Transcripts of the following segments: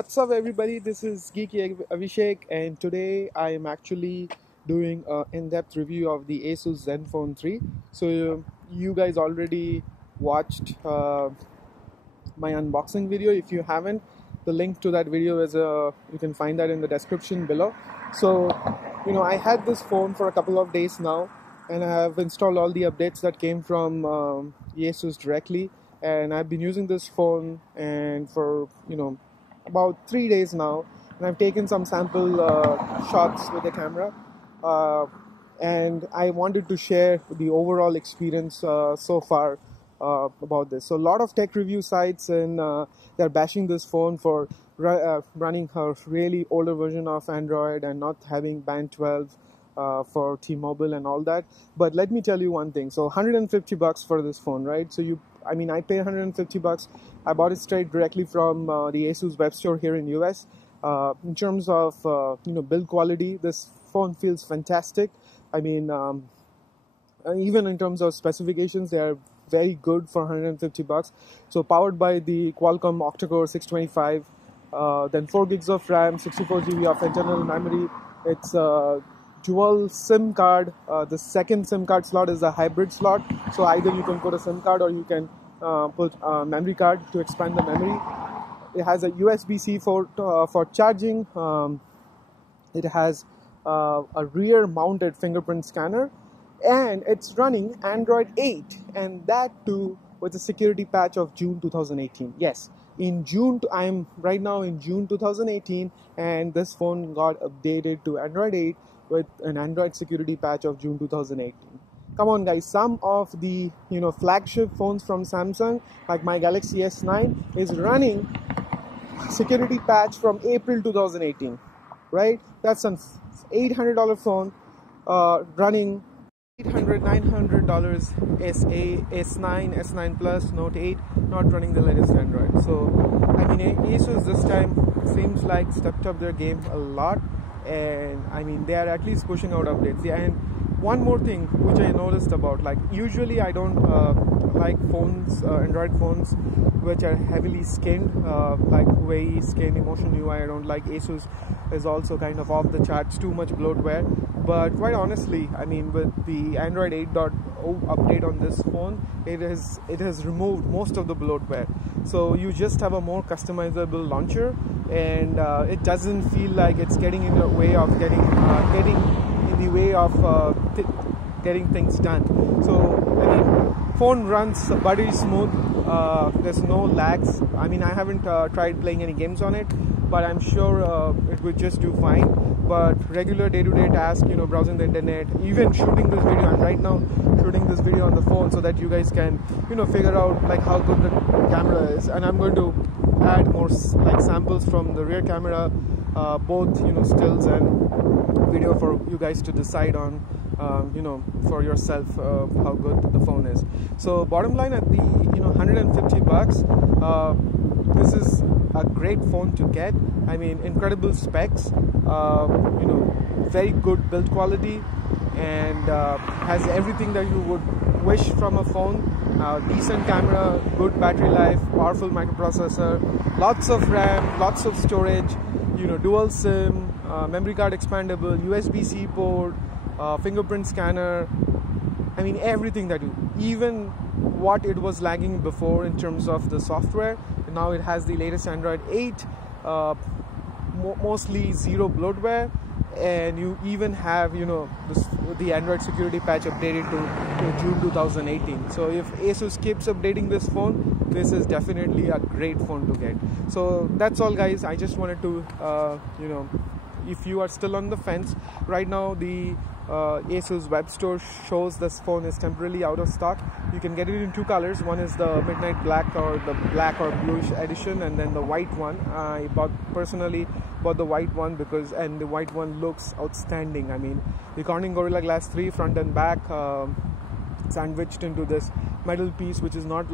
What's up everybody, this is GeekyAviseq's, and today I am actually doing an in-depth review of the Asus Zenfone 3. So you guys already watched my unboxing video. If you haven't, the link to that video is you can find that in the description below. So I had this phone for a couple of days now, and I have installed all the updates that came from Asus directly, and I've been using this phone and for about 3 days now, and I've taken some sample shots with the camera, and I wanted to share the overall experience so far about this. So a lot of tech review sites, and they're bashing this phone for running a really older version of Android and not having band 12 for T-Mobile and all that. But let me tell you one thing. So $150 for this phone, right? So I paid $150. I bought it straight directly from the Asus web store here in US. In terms of build quality, this phone feels fantastic. Even in terms of specifications, they are very good for $150. So powered by the Qualcomm octa-core 625, then 4 gigs of RAM, 64 GB of internal memory. It's dual SIM card. The second SIM card slot is a hybrid slot, so either you can put a SIM card or you can put a memory card to expand the memory. It has a USB-C for charging. It has a rear mounted fingerprint scanner, and it's running Android 8, and that too with a security patch of June 2018. Yes, in June, I'm right now in June 2018, and this phone got updated to Android 8 with an Android security patch of June 2018. Come on guys, some of the flagship phones from Samsung, like my Galaxy S9, is running security patch from April 2018, right? That's an $800 phone running $800, $900 S9, S9 Plus, Note 8, not running the latest Android. So Asus this time seems like stepped up their game a lot, and they are at least pushing out updates. Yeah, and one more thing which I noticed about, usually I don't like phones, Android phones which are heavily skinned, like way skinned emotion UI. I don't like. Asus is also kind of off the charts, too much bloatware. But quite honestly, with the Android 8.0 update on this phone, it has removed most of the bloatware. So you just have a more customizable launcher, and it doesn't feel like it's getting in the way of getting things done. So phone runs buttery smooth. There's no lags. I haven't tried playing any games on it, but I'm sure it would just do fine. But regular day-to-day tasks, browsing the internet, even shooting this video. I'm right now shooting this video on the phone so that you guys can figure out how good the camera is. And I'm going to add more samples from the rear camera, both stills and video, for you guys to decide on for yourself how good the phone is. So bottom line, at the $150, this is a great phone to get. Incredible specs, very good build quality, and has everything that you would wish from a phone. Decent camera, good battery life, powerful microprocessor, lots of RAM, lots of storage, dual SIM, memory card expandable, USB-C port, fingerprint scanner. Everything that even what it was lagging before in terms of the software, now it has the latest Android 8, mostly zero bloatware, and you even have the Android security patch updated to June 2018. So if Asus keeps updating this phone, this is definitely a great phone to get. So that's all guys. I just wanted to if you are still on the fence right now, the Asus web store shows this phone is temporarily out of stock. You can get it in 2 colors. One is the midnight black, or the black or bluish edition, and then the white one. I personally bought the white one and the white one looks outstanding. The Corning Gorilla Glass 3 front and back, sandwiched into this metal piece, which is not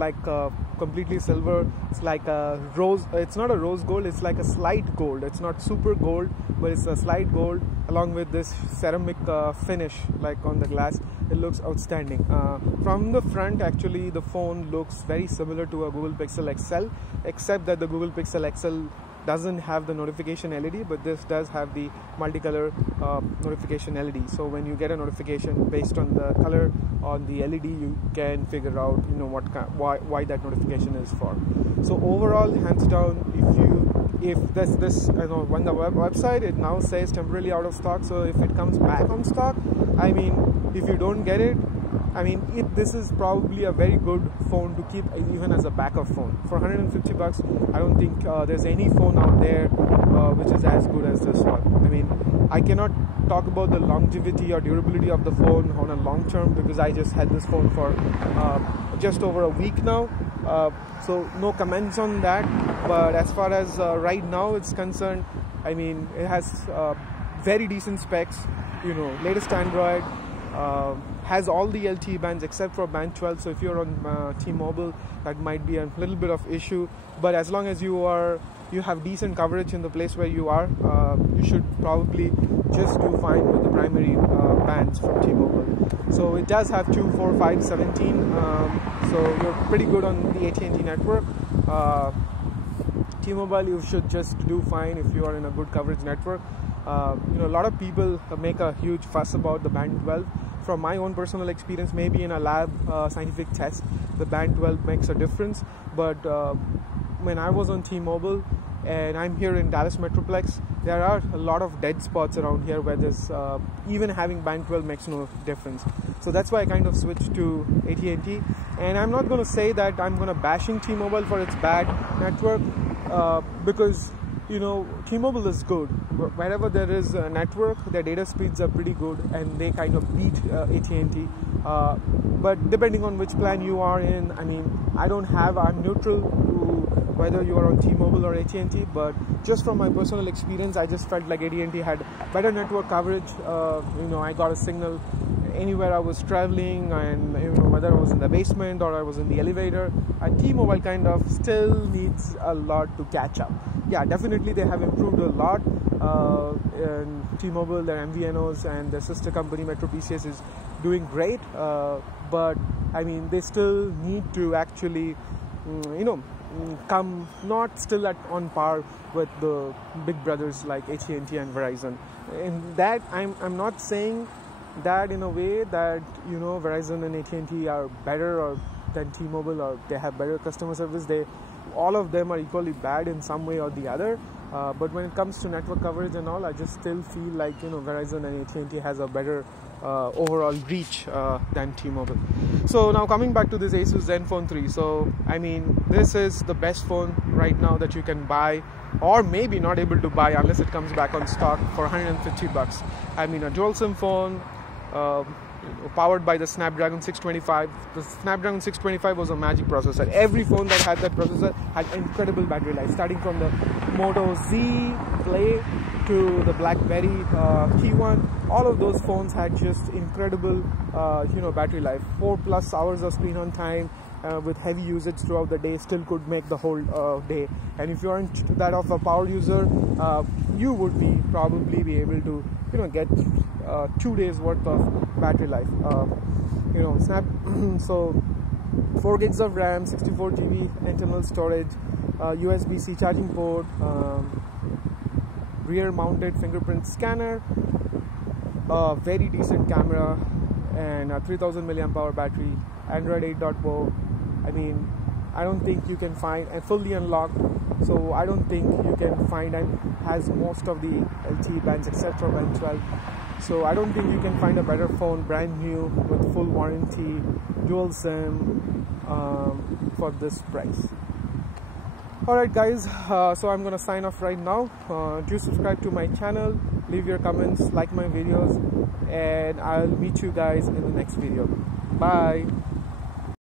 completely silver. It's like a rose. It's not a rose gold, it's like a slight gold. It's not super gold, but it's a slight gold, along with this ceramic finish on the glass. It looks outstanding. From the front, actually the phone looks very similar to a Google Pixel XL, except that the Google Pixel XL doesn't have the notification LED, but this does have the multicolor notification LED. So when you get a notification based on the color on the LED, you can figure out why that notification is for. So overall, hands down, if this on the website it now says temporarily out of stock. So if it comes back on stock, I mean, if you don't get it, I mean, this is probably a very good phone to keep even as a backup phone. For 150 bucks, I don't think there's any phone out there which is as good as this one. I mean, I cannot talk about the longevity or durability of the phone on a long term because I just had this phone for just over a week now. So no comments on that. But as far as right now it's concerned, I mean, it has very decent specs, latest Android, has all the LTE bands except for band 12. So if you're on T-Mobile, that might be a little bit of issue, but as long as you have decent coverage in the place where you are, you should probably just do fine with the primary bands from T-Mobile. So it does have 2, 4, 5, 17, so you're pretty good on the AT&T network. T-Mobile, you should just do fine if you are in a good coverage network. A lot of people make a huge fuss about the band 12. From my own personal experience, maybe in a lab scientific test, the band 12 makes a difference. But when I was on T-Mobile, and I'm here in Dallas Metroplex, there are a lot of dead spots around here where this even having band 12 makes no difference. So that's why I kind of switched to AT&T. And I'm not going to say that I'm going to bashing T-Mobile for its bad network, because T-Mobile is good. Wherever there is a network, their data speeds are pretty good and they kind of beat AT&T. But depending on which plan you are in, I mean, I'm neutral to whether you are on T-Mobile or AT&T, but just from my personal experience, I just felt like AT&T had better network coverage. I got a signal anywhere I was traveling, and whether I was in the basement or I was in the elevator. And T-Mobile kind of still needs a lot to catch up. Yeah, definitely they have improved a lot. And T-Mobile, their MVNOs and their sister company Metro PCS is doing great, but I mean, they still need to actually come not still on par with the big brothers like AT&T and Verizon. And that I'm not saying that in a way that Verizon and AT&T are better or than T-Mobile or they have better customer service. All of them are equally bad in some way or the other. But when it comes to network coverage and all, I just still feel like Verizon and AT&T has a better overall reach than T-Mobile. So now coming back to this Asus Zenfone 3. So I mean, this is the best phone right now that you can buy, or maybe not able to buy unless it comes back on stock, for 150 bucks. I mean, a dual SIM phone, powered by the Snapdragon 625. The Snapdragon 625 was a magic processor. Every phone that had that processor had incredible battery life, starting from the Model Z Play to the BlackBerry T1. All of those phones had just incredible battery life. 4+ hours of screen on time, with heavy usage throughout the day, still could make the whole day. And if you aren't that of a power user, you would probably be able to get 2 days worth of battery life. So 4 gigs of RAM, 64 GB internal storage, USB-C charging port, rear mounted fingerprint scanner, very decent camera, and a 3000 mAh battery, Android 8.0. I mean, I don't think you can find, and fully unlocked, so I don't think you can find, and has most of the LTE bands except for band 12. So I don't think you can find a better phone, brand new, with full warranty, dual SIM, for this price. Alright guys, so I'm gonna sign off right now. Do subscribe to my channel, leave your comments, like my videos, and I'll meet you guys in the next video. Bye.